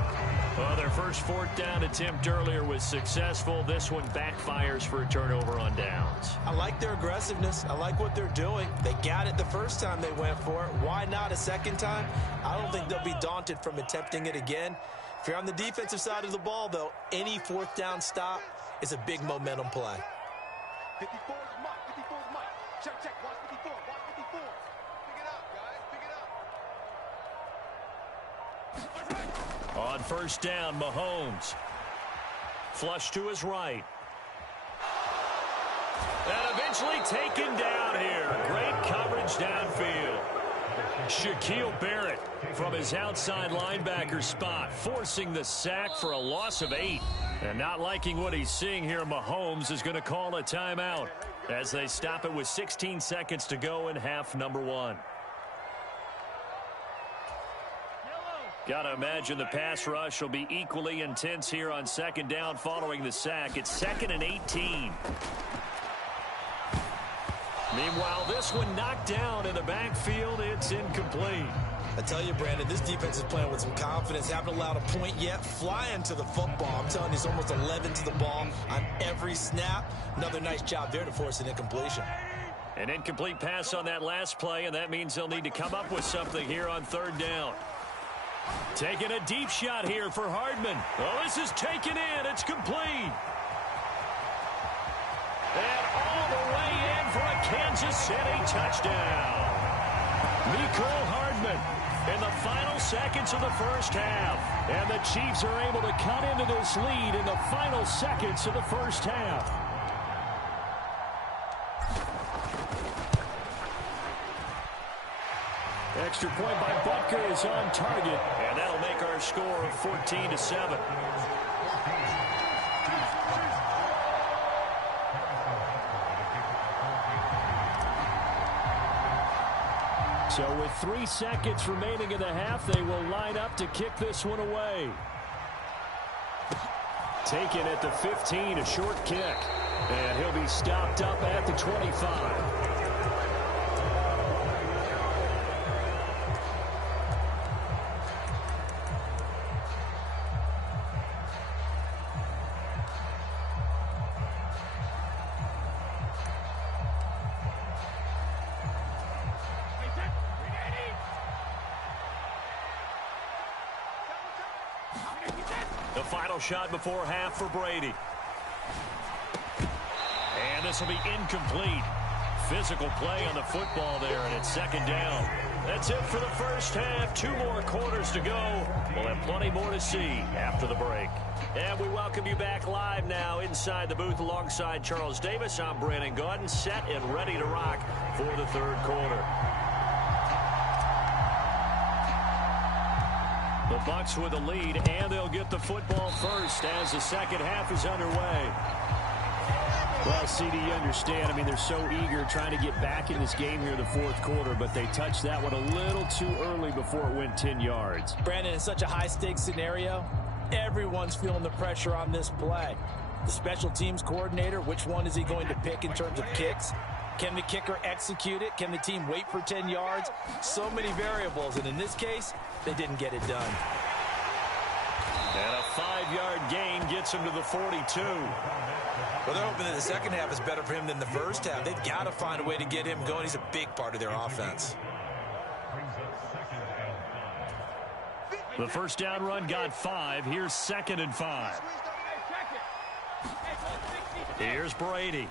Well, their first 4th down attempt earlier was successful. This one backfires for a turnover on downs. I like their aggressiveness. I like what they're doing. They got it the first time they went for it. Why not a second time? I don't think they'll be daunted from attempting it again. If you're on the defensive side of the ball, though, any 4th down stop is a big momentum play. 54 is Mike. 54 is Mike. Check. Watch 54. Watch 54. Pick it up, guys. Pick it up. On first down, Mahomes. Flush to his right. And eventually taken down here. Great coverage downfield. Shaquille Barrett from his outside linebacker spot, forcing the sack for a loss of 8. And not liking what he's seeing here, Mahomes is going to call a timeout as they stop it with 16 seconds to go in half number 1. Got to imagine the pass rush will be equally intense here on 2nd down following the sack. It's 2nd and 18. Meanwhile, this one knocked down in the backfield. It's incomplete. I tell you, Brandon, this defense is playing with some confidence. Haven't allowed a point yet. Flying to the football. I'm telling you, it's almost 11 to the ball on every snap. Another nice job there to force an incompletion. An incomplete pass on that last play, and that means they'll need to come up with something here on 3rd down. Taking a deep shot here for Hardman. Well, this is taken in. It's complete. And all the way in for a Kansas City touchdown. Mecole Hardman in the final seconds of the first half. And the Chiefs are able to cut into this lead in the final seconds of the first half. Extra point by Butker is on target. And that'll make our score 14-7. So with 3 seconds remaining in the half, they will line up to kick this one away. Taken at the 15, a short kick. And he'll be stopped up at the 25. The final shot before half for Brady. And this will be incomplete. physical play on the football there, and it's second down. That's it for the first half. 2 more quarters to go. We'll have plenty more to see after the break. And we welcome you back live now inside the booth alongside Charles Davis. I'm Brandon Gaudin, set and ready to rock for the third quarter. The Bucs with the lead, and they'll get the football first as the second half is underway. Well, CD, you understand. I mean, they're so eager trying to get back in this game here in the fourth quarter, but they touched that one a little too early before it went 10 yards. Brandon, in such a high-stakes scenario, everyone's feeling the pressure on this play. The special teams coordinator, which one is he going to pick in terms of kicks? Can the kicker execute it? Can the team wait for 10 yards? So many variables, and in this case, they didn't get it done. And a 5-yard gain gets him to the 42. Well, they're hoping that the second half is better for him than the first half. They've got to find a way to get him going. He's a big part of their offense. The first down run got 5. Here's 2nd and 5. Here's Brady.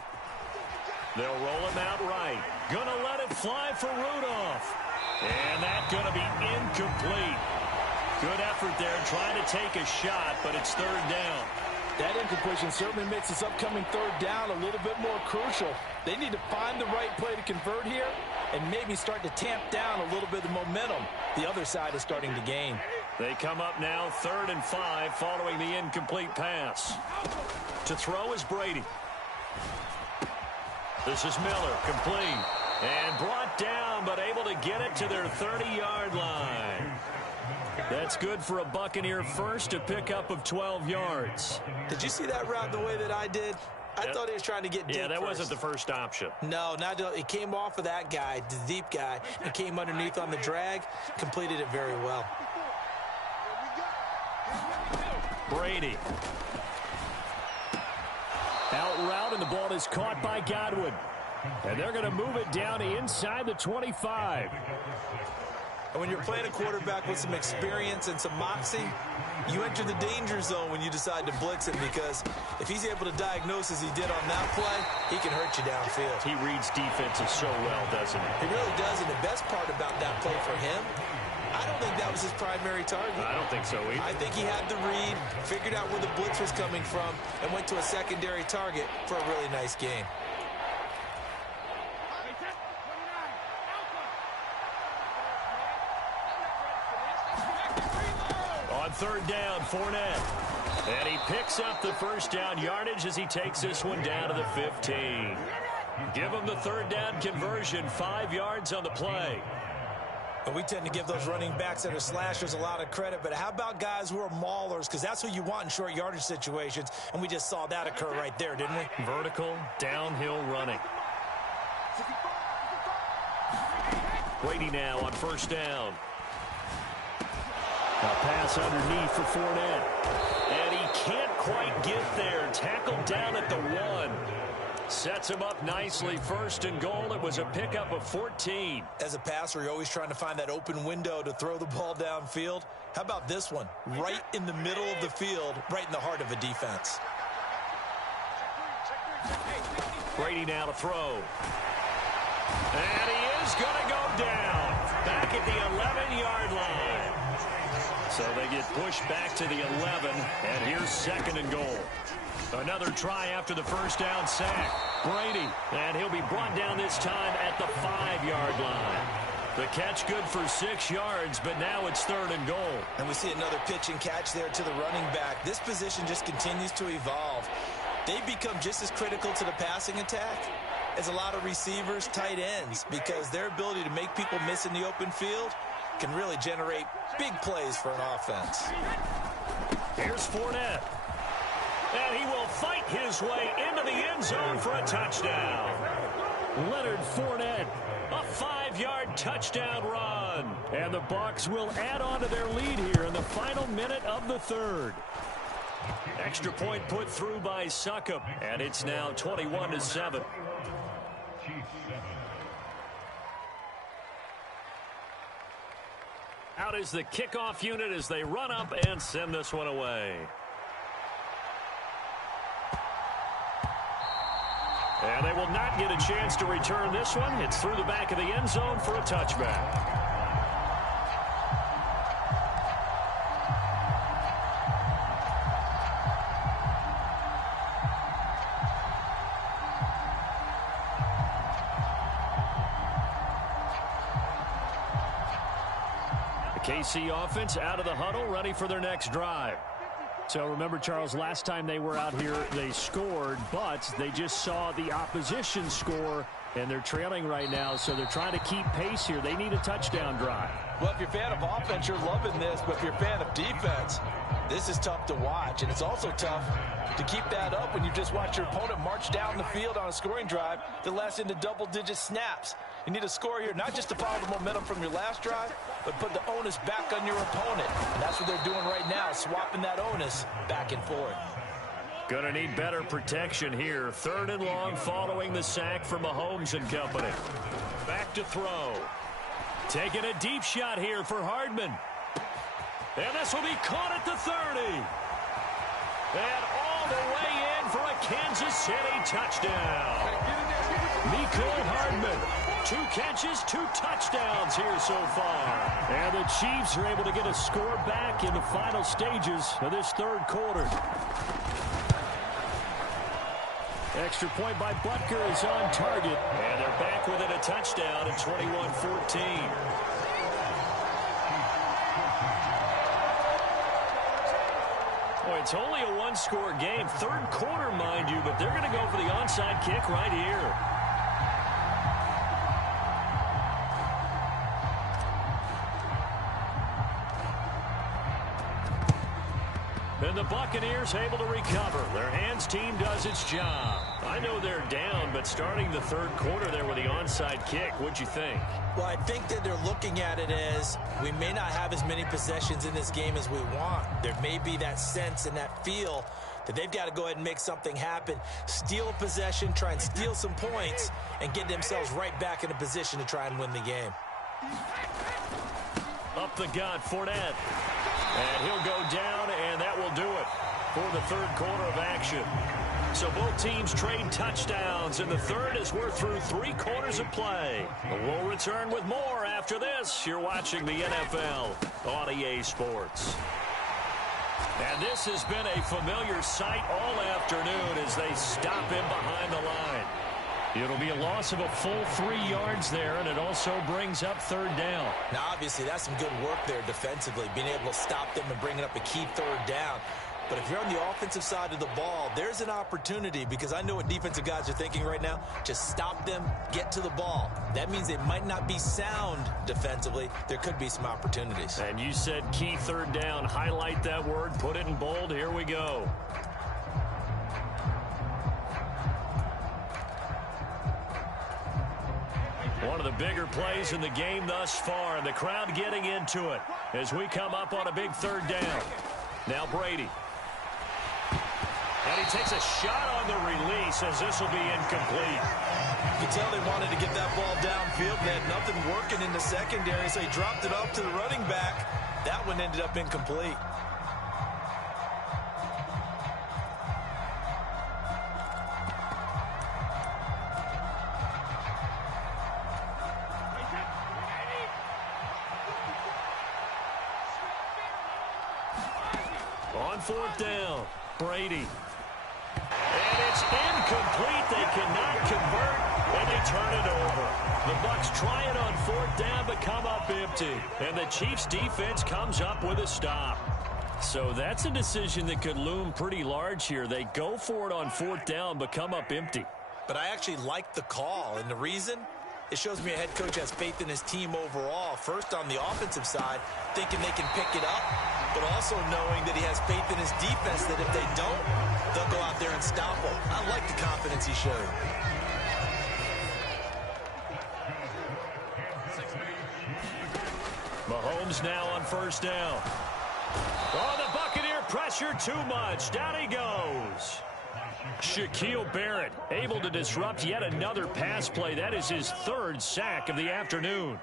They'll roll him out right. Gonna let it fly for Rudolph. And that's gonna be incomplete. Good effort there trying to take a shot, but it's third down. That incompletion certainly makes this upcoming third down a little bit more crucial. They need to find the right play to convert here and maybe start to tamp down a little bit of the momentum the other side is starting to gain. They come up now 3rd and 5 following the incomplete pass. To throw is Brady. This is Miller, complete. And brought down, but able to get it to their 30-yard line. That's good for a Buccaneer first, a pickup of 12 yards. Did you see that route the way that I did? I thought he was trying to get deep. Yeah, that first. wasn't the first option. No, it came off of that guy, the deep guy, and came underneath on the drag, completed it very well. Brady. Out route, and the ball is caught by Godwin. And they're going to move it down inside the 25. And when you're playing a quarterback with some experience and some moxie, you enter the danger zone when you decide to blitz him, because if he's able to diagnose as he did on that play, he can hurt you downfield. He reads defenses so well, doesn't he? He really does, and the best part about that play for him, I don't think that was his primary target. I don't think so either. I think he had the read, figured out where the blitz was coming from, and went to a secondary target for a really nice game. On third down, Fournette. And he picks up the first down yardage as he takes this one down to the 15. Give him the third down conversion, 5 yards on the play. And we tend to give those running backs that are slashers a lot of credit, but how about guys who are maulers? Because that's who you want in short yardage situations, and we just saw that occur right there, didn't we? Vertical, downhill running. Brady now on first down. A pass underneath for Fournette. And he can't quite get there. Tackled down at the 1. Sets him up nicely. 1st and goal. It was a pickup of 14. As a passer, you're always trying to find that open window to throw the ball downfield. How about this one? Right in the middle of the field, right in the heart of a defense. Brady now to throw. And he is going to go down. Back at the 11-yard line. So they get pushed back to the 11, and here's 2nd and goal. Another try after the first down sack. Brady, and he'll be brought down this time at the 5-yard line. The catch good for 6 yards, but now it's 3rd and goal. And we see another pitch and catch there to the running back. This position just continues to evolve. They become just as critical to the passing attack as a lot of receivers, tight ends, because their ability to make people miss in the open field can really generate big plays for an offense. Here's Fournette. And he will fight his way into the end zone for a touchdown. Leonard Fournette, a 5-yard touchdown run. And the Bucs will add on to their lead here in the final minute of the 3rd. Extra point put through by Succop, and it's now 21-7. Out is the kickoff unit as they run up and send this one away. And they will not get a chance to return this one. It's through the back of the end zone for a touchback. KC offense out of the huddle, ready for their next drive. So remember, Charles, last time they were out here, they scored, but they just saw the opposition score, and they're trailing right now, so they're trying to keep pace here. They need a touchdown drive. Well, if you're a fan of offense, you're loving this, but if you're a fan of defense, this is tough to watch, and it's also tough to keep that up when you just watch your opponent march down the field on a scoring drive that lasts into double-digit snaps. You need a score here, not just to follow the momentum from your last drive, but put the onus back on your opponent. And that's what they're doing right now, swapping that onus back and forth. Gonna need better protection here. 3rd and long following the sack from Mahomes and company. Back to throw. Taking a deep shot here for Hardman. And this will be caught at the 30. And all the way in for a Kansas City touchdown. Mecole Hardman. 2 catches, 2 touchdowns here so far. And the Chiefs are able to get a score back in the final stages of this 3rd quarter. Extra point by Butker is on target. And they're back within a touchdown at 21-14. Boy, it's only a 1-score game. 3rd quarter, mind you, but they're going to go for the onside kick right here. And the Buccaneers able to recover. Their hands team does its job. I know they're down, but starting the 3rd quarter there with the onside kick, what'd you think? Well, I think that they're looking at it as we may not have as many possessions in this game as we want. There may be that sense and that feel that they've got to go ahead and make something happen, steal a possession, try and steal some points, and get themselves right back in a position to try and win the game. Up the gut, Fournette. And he'll go down, and that will do it for the 3rd quarter of action. So both teams trade touchdowns, and the 3rd as we're through 3 quarters of play. We'll return with more after this. You're watching the NFL on EA Sports. And this has been a familiar sight all afternoon as they stop him behind the line. It'll be a loss of a full 3 yards there, and it also brings up 3rd down. Now, obviously, that's some good work there defensively, being able to stop them and bringing up a key 3rd down. But if you're on the offensive side of the ball, there's an opportunity, because I know what defensive guys are thinking right now. Just stop them, get to the ball. That means they might not be sound defensively. There could be some opportunities. And you said key 3rd down. Highlight that word, put it in bold. Here we go. One of the bigger plays in the game thus far, and the crowd getting into it as we come up on a big 3rd down. Now Brady. And he takes a shot on the release as this will be incomplete. You can tell they wanted to get that ball downfield. They had nothing working in the secondary, so he dropped it off to the running back. That one ended up incomplete. On 4th down, Brady. And it's incomplete. They cannot convert, and they turn it over. The Bucs try it on 4th down, but come up empty. And the Chiefs' defense comes up with a stop. So that's a decision that could loom pretty large here. They go for it on 4th down, but come up empty. But I actually like the call, and the reason? It shows me a head coach has faith in his team overall. First on the offensive side, thinking they can pick it up, but also knowing that he has faith in his defense that if they don't, they'll go out there and stop them. I like the confidence he showed. Mahomes now on 1st down. Oh, the Buccaneer pressure too much. Down he goes. Shaquille Barrett able to disrupt yet another pass play. That is his 3rd sack of the afternoon.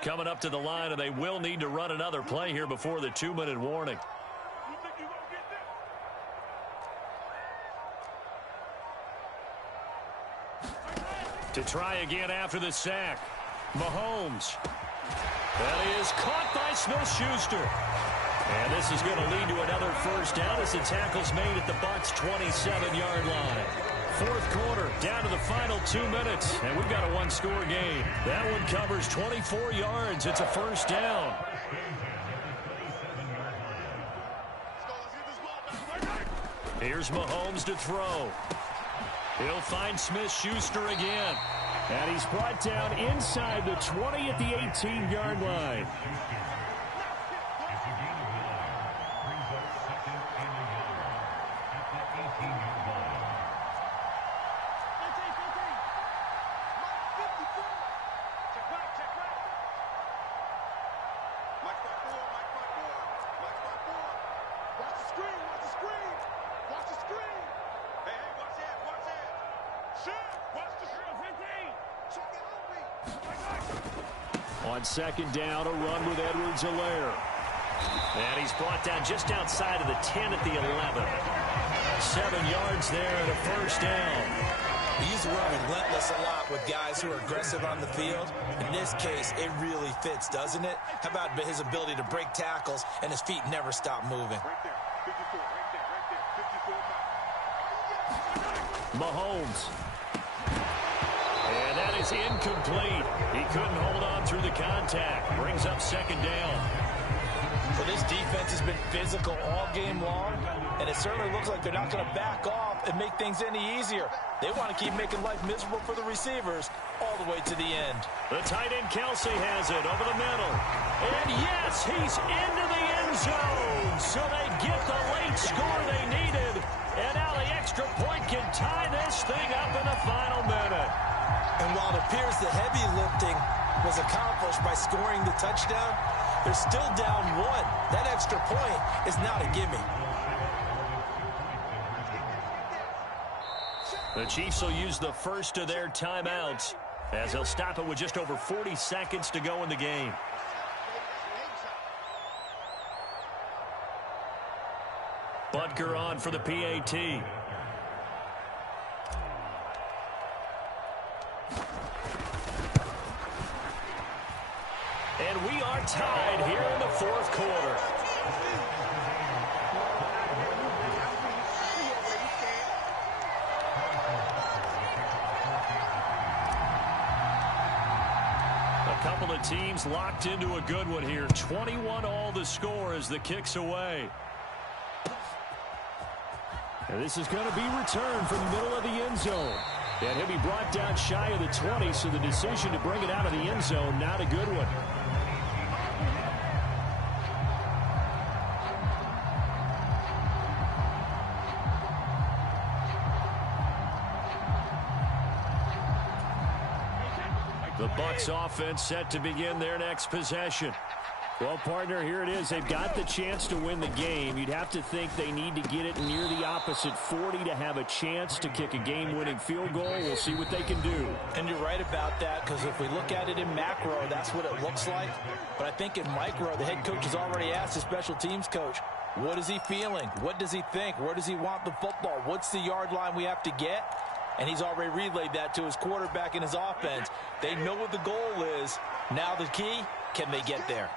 Coming up to the line, and they will need to run another play here before the 2-minute warning. To try again after the sack. Mahomes. That is caught by Smith-Schuster. And this is going to lead to another first down as the tackle's made at the Bucs' 27-yard line. Fourth quarter, down to the final 2 minutes, and we've got a one-score game. That one covers 24 yards. It's a first down. Here's Mahomes to throw. He'll find Smith-Schuster again. And he's brought down inside the 20 at the 18-yard line. On second down, a run with Edwards-Helaire. And he's brought down just outside of the 10 at the 11. 7 yards there and a first down. We use the word relentless a lot with guys who are aggressive on the field. In this case, it really fits, doesn't it? How about his ability to break tackles and his feet never stop moving? Right there. 54, right there. 54 back. Mahomes. And that is incomplete. He couldn't hold on through the contact. Brings up second down. So this defense has been physical all game long, and it certainly looks like they're not going to back off and make things any easier. They want to keep making life miserable for the receivers all the way to the end. The tight end Kelsey has it over the middle. And yes, he's into the end zone. So they get the late score they needed. And now the extra point can tie this thing up in the final minute. And while it appears the heavy lifting was accomplished by scoring the touchdown, they're still down one. That extra point is not a gimme. The Chiefs will use the first of their timeouts as they'll stop it with just over 40 seconds to go in the game. Butker on for the PAT. And we are tied here in the fourth quarter. A couple of teams locked into a good one here. 21 all the score as the kick's away. And this is going to be returned from the middle of the end zone. And he'll be brought down shy of the 20, so the decision to bring it out of the end zone, not a good one. The Bucs offense set to begin their next possession. Well, partner, here it is. They've got the chance to win the game. You'd have to think they need to get it near the opposite 40 to have a chance to kick a game-winning field goal. We'll see what they can do. And you're right about that, because if we look at it in macro, that's what it looks like. But I think in micro, the head coach has already asked the special teams coach, what is he feeling? What does he think? Where does he want the football? What's the yard line we have to get? And he's already relayed that to his quarterback and his offense. They know what the goal is. Now the key, can they get there?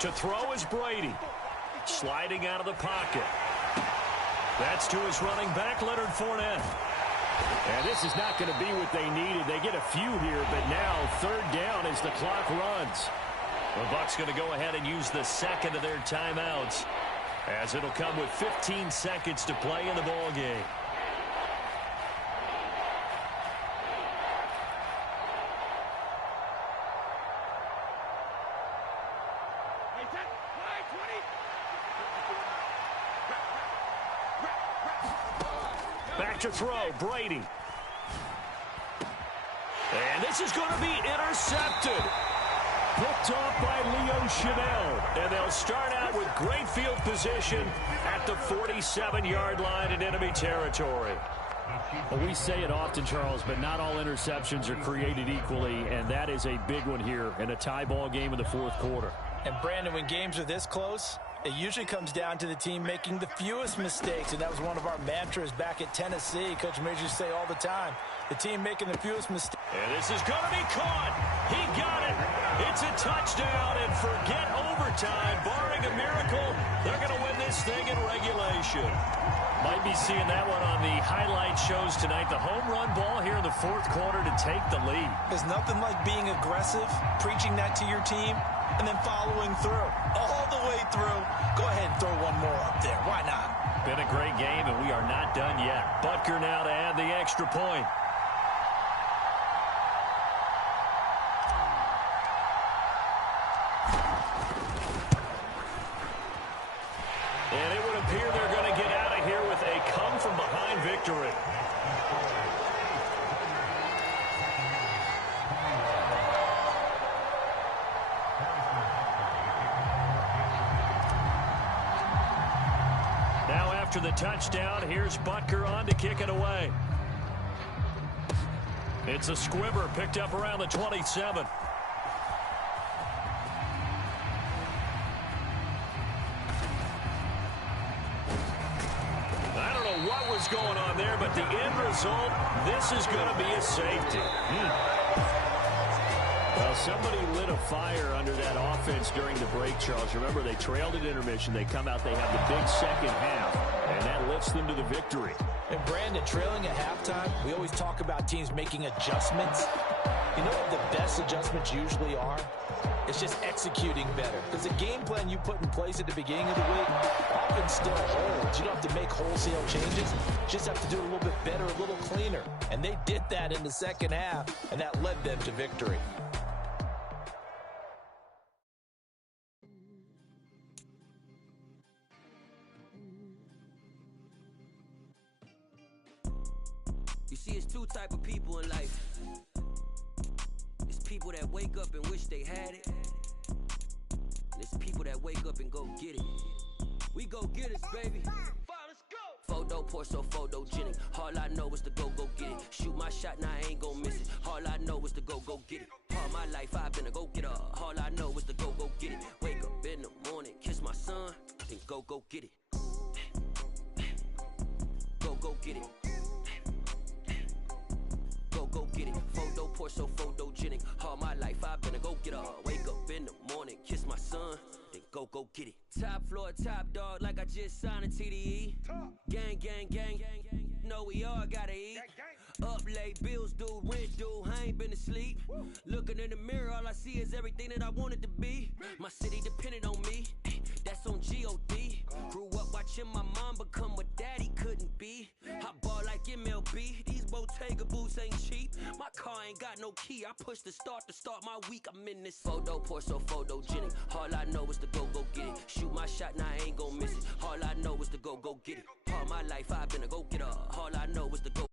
To throw is Brady. Sliding out of the pocket. That's to his running back, Leonard Fournette. And this is not going to be what they needed. They get a few here, but now third down as the clock runs. The Bucs going to go ahead and use the second of their timeouts, as it'll come with 15 seconds to play in the ball game. Back to throw, Brady. And this is going to be intercepted. Picked off by Leo Chanel. And they'll start out with great field position at the 47-yard line in enemy territory. Well, we say it often, Charles, but not all interceptions are created equally, and that is a big one here in a tie ball game in the fourth quarter. And, Brandon, when games are this close, It usually comes down to the team making the fewest mistakes, and that was one of our mantras back at Tennessee. Coach Major used to say all the time, the team making the fewest mistakes. And this is going to be caught. He got it. It's a touchdown, and forget overtime. Barring a miracle, they're going to win this thing in regulation. Might be seeing that one on the highlight shows tonight. The home run ball here in the fourth quarter to take the lead. There's nothing like being aggressive, preaching that to your team, and then following through. All the way through. Go ahead and throw one more up there. Why not? Been a great game, and we are not done yet. Butker now to add the extra point. And it would appear they're going to get out of here with a come-from-behind victory. Now after the touchdown, here's Butker on to kick it away. It's a squibber picked up around the 27. What was going on there, but the end result, this is going to be a safety. Well, somebody lit a fire under that offense during the break, Charles. Remember, they trailed at intermission. They come out, they have the big second half, and that lifts them to the victory. And Brandon, trailing at halftime, we always talk about teams making adjustments. You know what the best adjustments usually are? It's just executing better. Because the game plan you put in place at the beginning of the week often still holds. You don't have to make wholesale changes. You just have to do it a little bit better, a little cleaner. And they did that in the second half, and that led them to victory. You see, it's two type of people in life. It's people that wake up and wish they had it. And it's people that wake up and go get it. We go get it, baby. Let's go. Photo poor, so photogenic. All I know is to go get it. Shoot my shot, now I ain't gon' miss it. All I know is to go get it. All my life I've been a go-getter. All I know is to go get it. Wake up in the morning, kiss my son, then go get it. Go get it. Go get it. Photo poor, so photogenic. All my life I've been a go-getter. Wake up in the morning, kiss my son, then go get it. Top floor, top dog, like I just signed a TDE. Gang, gang, gang, gang, gang. Know we all gotta eat. Up late, bills due, rent due, I ain't been asleep. Looking in the mirror, all I see is everything that I wanted to be. My city depended on me, that's on G.O.D. Grew up watching my mom become what daddy couldn't be. I ball like MLB, these Bottega boots ain't cheap. My car ain't got no key, I push the start to start my week. I'm in this photo poor, so photogenic. All I know is to go get it. Shoot my shot, now I ain't gon' miss it. All I know is to go get it. All my life I've been a go-getter. All I know is to go